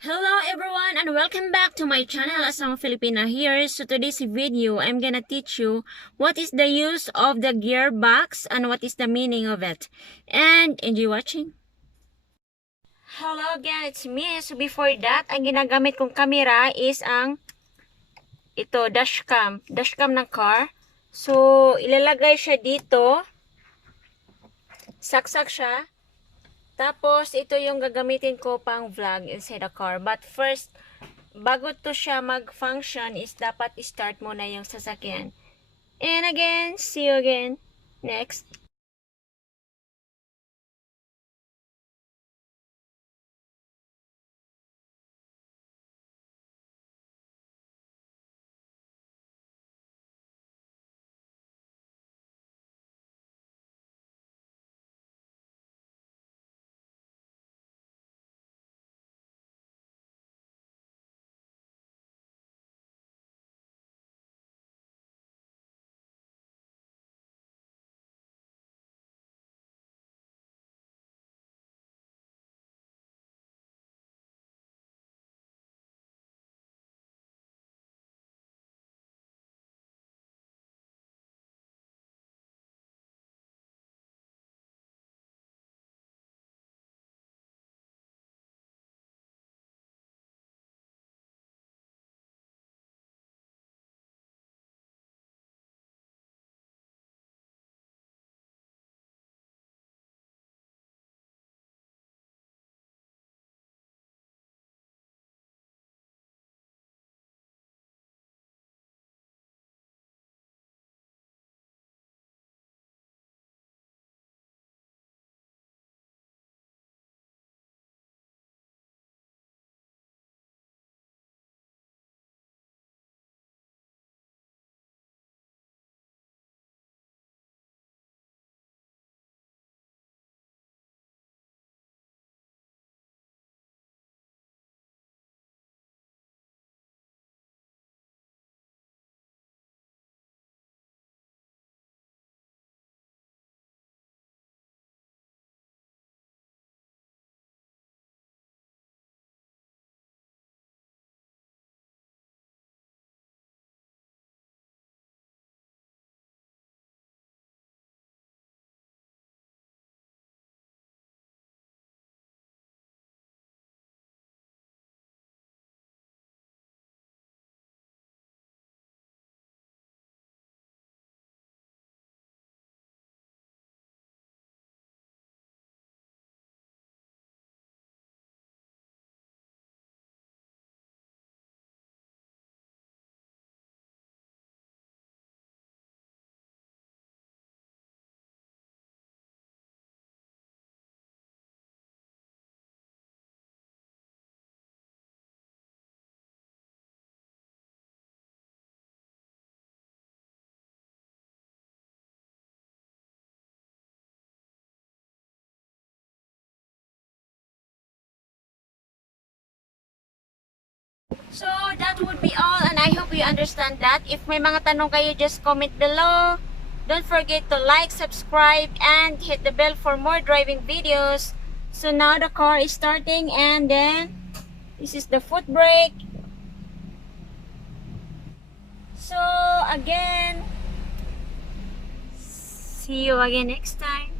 Hello everyone and welcome back to my channel Asang Filipina here. So today's video, I'm gonna teach you what is the use of the gearbox and what is the meaning of it. And enjoy watching. Hello again, it's me. So before that, ang ginagamit kong camera is ang dashcam ng car. So ilalagay siya dito. Saksak siya. Tapos, ito yung gagamitin ko pang vlog inside the car. But first, bago to siya mag-function is dapat start muna yung sasakyan. And again, see you again. Next. So, that would be all and I hope you understand that. If may mga tanong kayo, just comment below. Don't forget to like, subscribe, and hit the bell for more driving videos. So now the car is starting and then this is the foot brake. So again, see you again next time.